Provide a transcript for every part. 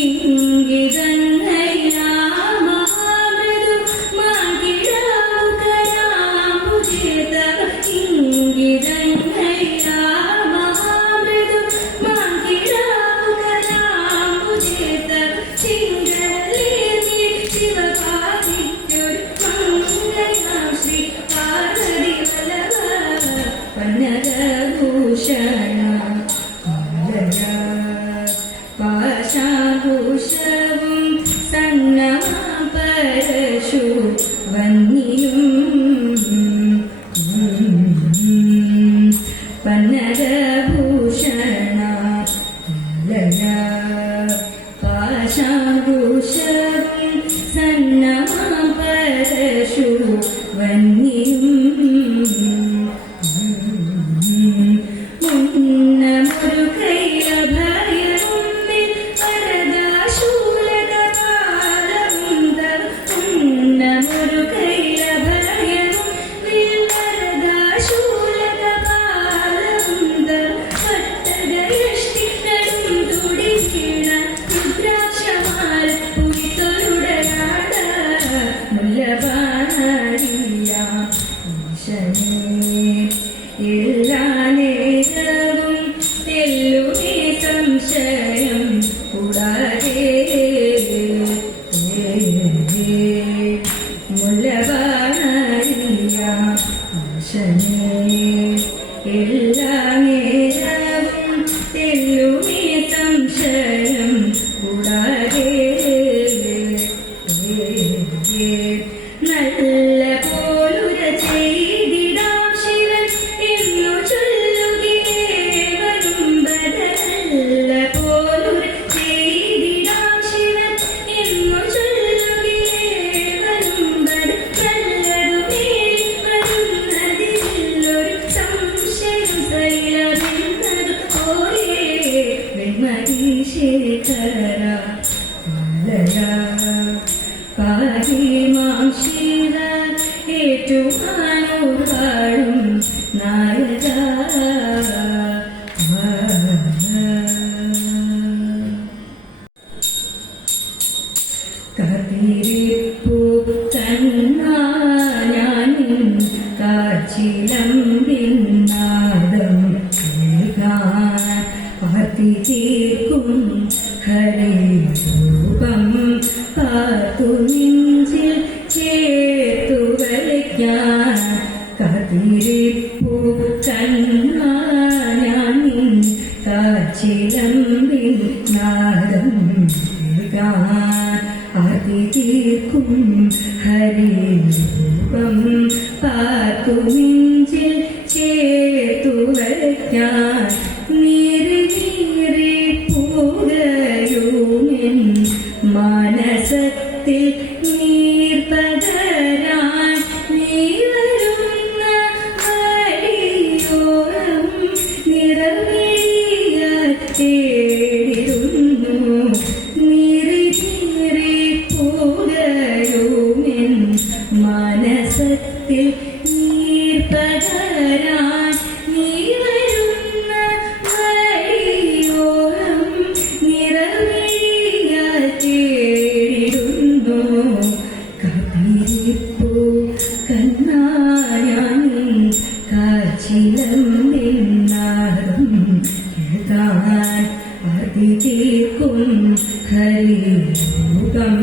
Ingizan hai nama mridu നായക കതിരിപ്പൂ കണ്ണാനിൻ കാച്ചിലമ്പിൻ നാദം കേൾക്കാൻ പാർത്തി തീർക്കും ഹരിരൂപം കാത്തു നെഞ്ചിൽ ചേർത്തു വരയ്ക്കാൻ കതിരിപ്പൂ കണ്ണാനിൻ കാച്ചിലമ്പിൻ നാദം കേൾക്കാൻ അതിതീർക്കും ഹരിരൂപം പാർത്തു നെഞ്ചിൽ ചേർത്തു വയ്ക്കാൻ നീറി നീറി പുകയുമെൻ മനസത്തിൽ നീർപകരാൻ നീ വരുന്ന വഴിയോരം നിറമിഴിയാൽ തേടിരുന്നു മനസത്തിൽ നീർപകരാൻ നീ വരുന്ന വഴിയോരം നിറമിഴിയാൽ തേടിടുന്നു കതിരിപ്പൂ കണ്ണാനിൻ കാച്ചിലമ്പിൻ നാദം കേൾക്കാൻ അതിതീർക്കും ഹരിരൂപം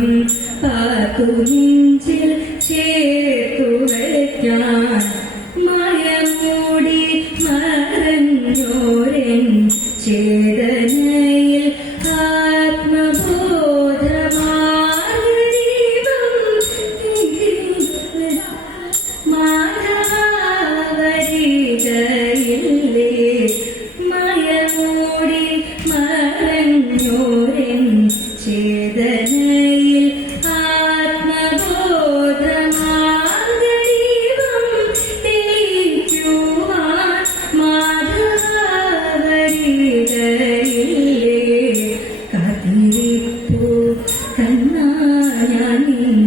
പാർത്തു നെഞ്ചിൽ ചേർത്തു വയ്ക്കാൻ മയമൂടി മറഞ്ഞോരൻ ചേതനയിൽ ആത്മബോധമാർഗദീപം മാധവരികയില്ലേ മയമൂടി മറഞ്ഞോരൻ ചേതനയിൽ കതിരിപ്പൂ കണ്ണാനിൻ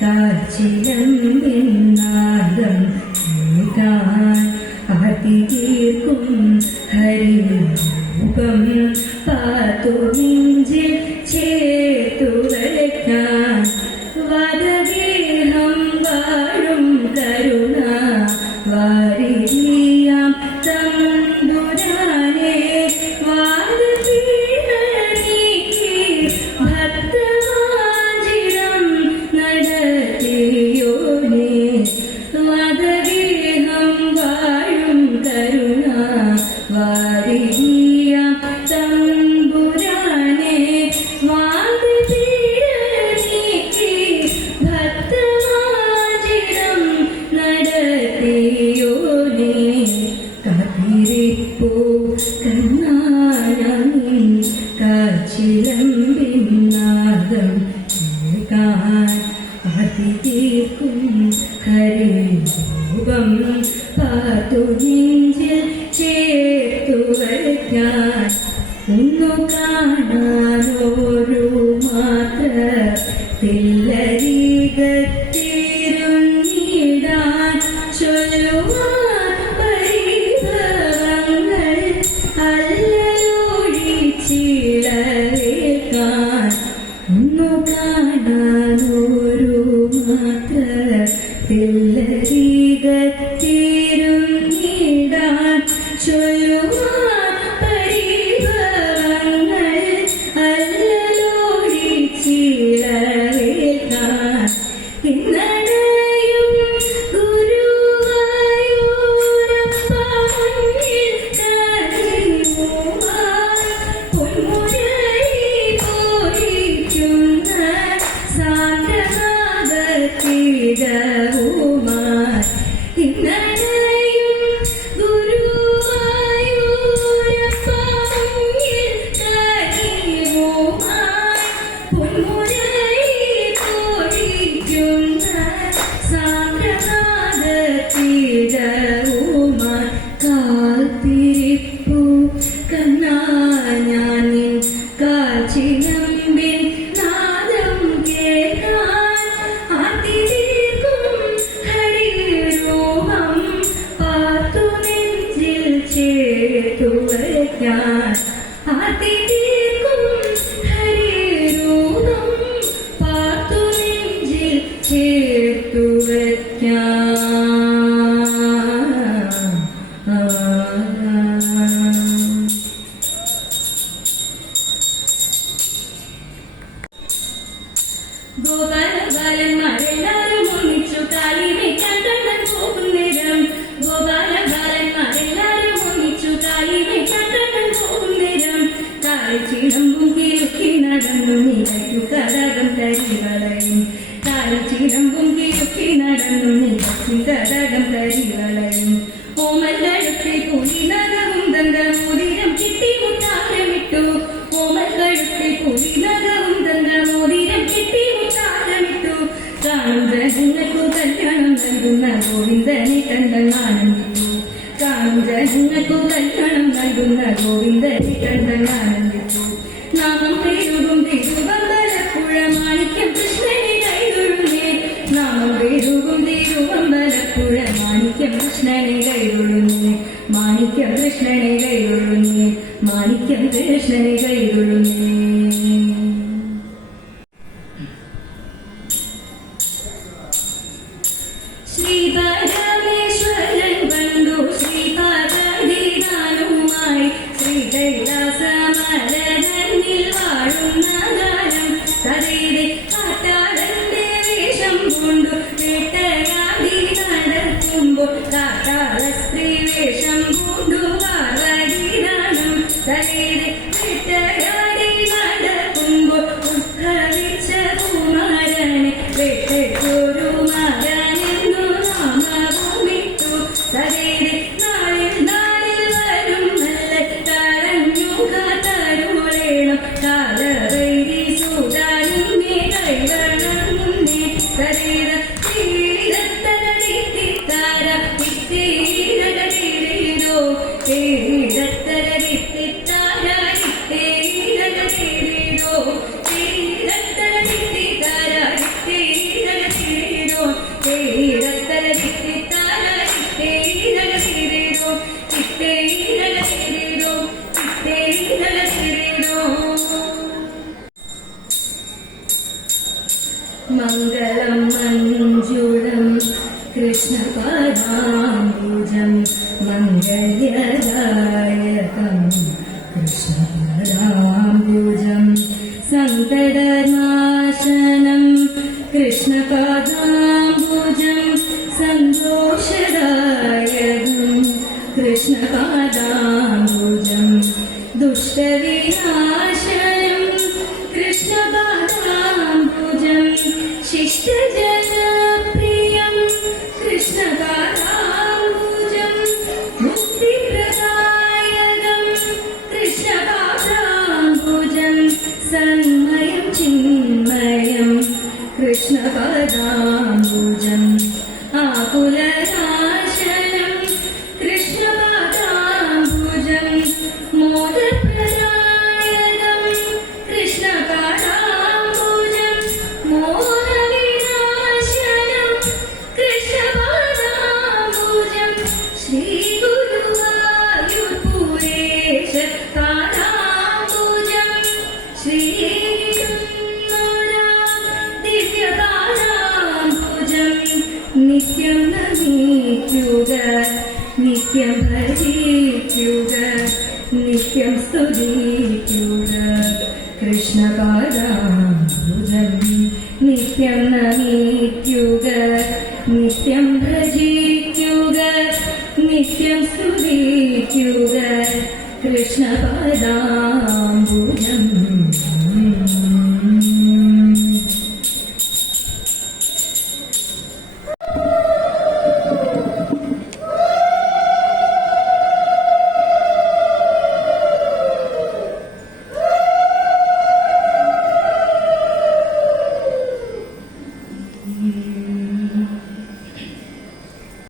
കാച്ചിലമ്പിൻ നാദം കേൾക്കാൻ അതിതീർക്കും ഹരിരൂപം പാർത്തു നെഞ്ചിൽ ചേർത്തു വയ്ക്കാൻ വദഗേഹം വാഴും കരുണ വാരിയാം തമ്പുരാനെ ഭക്തവാഞ്ചിരം നടത്തിയോനെ വദഗേഹം വാഴും കരുണ വാരിയാം തമ്പുരാനെ ഭക്തവാഞ്ചിരം നടത്തിയോനെ കതിരിപ്പൂ കണ്ണാനിൻ കാച്ചിലമ്പിൻ നാദം കേൾക്കാൻ അതിതീർക്കും ഹരിരൂപം പാർത്തു നെഞ്ചിൽ ചേർത്തു വയ്ക്കാൻ ഒന്നു കാണാനോരു മാത്രത്തില്ലരികത്തിരുന്നിടാൻ ചൊല്ലുവാൻ പരിഭവങ്ങൾ അല്ലൊഴിച്ചിളവേൽക്കാൻ ഒന്നു കാണാനോരു മാത്രത്തില്ലരികത്തിരുന്നിടാൻ ചൊല്ലുവാൻ ഇന്നടയും ഗുരുവായൂരപ്പ മുന്നിൽ കരയുവാൻ പൊന്മുരളി പോയിരിക്കുന്ന സാന്ദ്രനാദത്തിരവുമായി ഇന്നടയും ഗുരുവായൂരപ്പ മുന്നിൽ കരയുവാൻ പൊന്മുരളി സാന്ദ്രനാദത്തിരവുമായി കാത്തിരിപ്പൂ കണ്ണാനിൻ കാച്ചിലമ്പിൻ നാദം കേൾക്കാൻ അതിതീർക്കും എടുത്തു ഗോപാലന്മാരെല്ലാരും ഒന്നിച്ചു കാലിനെ കണ്ടണ്ണൻ പോകുന്നേരം ഗോപാലന്മാരെല്ലാരും ഒന്നിച്ചു കാലിനെ കണ്ടണ്ണൻ പോകുന്നേരം കാലിൽ ചിടമ്പും കിലുക്കി നടന്നു നിലയ്ക്കു കരകം തരിവളയും കാലിൽ ചിടമ്പും കിലുക്കി നടന്നു നിലയ്ക്കു കരകം തരിവളയും ഓമല്ലടുത്തിൽ പുലി നഗവും ദന്തമോതിരം കിട്ടി മുത്താരമിട്ടു ഓമല്ലടുത്തിൽ പുലി നഗവും ദന്തമോതിരം കിട്ടി മുത്താരമിട്ടു കാണും ജനങ്ങൾക്കു കല്യാണം നൽകുന്ന ഗോവിന്ദനെ കണ്ടങ്ങാനന്ദിച്ചു കാണും ജനങ്ങൾക്കു കല്യാണം നൽകുന്ന ഗോവിന്ദനെ കണ്ടങ്ങാനന്ദിച്ചു നാമം പെരുകും തിരുവമ്പലപ്പുഴ മാണിക്യം കൃഷ്ണനെ കൈതൊഴുന്നേ നാമം പെരുകും തിരുവമ്പലപ്പുഴ മാണിക്യം കൃഷ്ണനെ കൈതൊഴുന്നേ മാണിക്യം കൃഷ്ണനെ കൈതൊഴുന്നേ മാണിക്യം കൃഷ്ണനെ കൈതൊഴുന്നേ ശ്രീ പരമേശ്വരൻ വന്നു ശ്രീപാദാനുമായി ശ്രീ കൈലാസമലനിൽ വാഴുന്ന ഗാനം തരേതെ കാട്ടാളന്റെ വേഷം കൊണ്ടു വേട്ടയാടി നടക്കുമ്പോൾ കാട്ടാള സ്ത്രീ വേഷം കൊണ്ടു പാർവതീരാണം തരേതെ വേട്ടയാടി നടക്കുമ്പോൾ ഉത്ഭവിച്ച കുമാരനെ വേട്ടയ്ക്കൊരു മകനെന്നു നാമവുമിട്ടു തരേതെ നാളിൽ നാളിൽ വരും നല്ല കരഞ്ഞു കാത്തരുളേണം കാലവൈരി സൂതാനിന്നെ കൈവണങ്ങുന്നേ തരേത തീരത്തരടിത്തിത്താര ഇത്തേരകടേരേതോ തീരത്തരടിത്തിത്താര ഇത്തേരകടേരേതോ തീരത്തരടിത്തിത്താര ഇത്തേരകടേരേതോ തീരത്തരടിത്തിത്താര ഇത്തേരകടേരേതോ ഇത്തേരകടേരേതോ ഇത്തേരകടേരേതോ മംഗളം മഞ്ജുളം കൃഷ്ണപദാംബുജം മംഗല്യദായകം കൃഷ്ണപദാംബുജം സങ്കടനാശനം കൃഷ്ണപദാംബുജം സന്തോഷദായകം കൃഷ്ണപദാംബുജം ദുഷ്ടവിനാശനം കൃഷ്ണപദാംബുജം ശിഷ്ടജനപ്രിയം കൃഷ്ണപദാംബുജം മുക്തിപ്രദായകം കൃഷ്ണപദാംബുജം സന്മയം ചിന്മയം കൃഷ്ണപദാംബുജം ആകുലനാശനം കൃഷ്ണപദാംബുജം മോദപ്രദായകം കൃഷ്ണപദാംബുജം മോഹവിനാശനം കൃഷ്ണപദാംബുജം ശ്രീഗുരുവായൂർപുരേശ പാദാംബുജം ദിവ്യപാദാംബുജം നിത്യം നമിക്കുക നിത്യം ഭജിക്കുക നിത്യം സ്തുതിക്കുക കൃഷ്ണപാദാംബുജം നിത്യം നമിക്കുക നിത്യം ഭജിക്കുക നിത്യം സ്തുതിക്കുക കൃഷ്ണപാദാംബുജം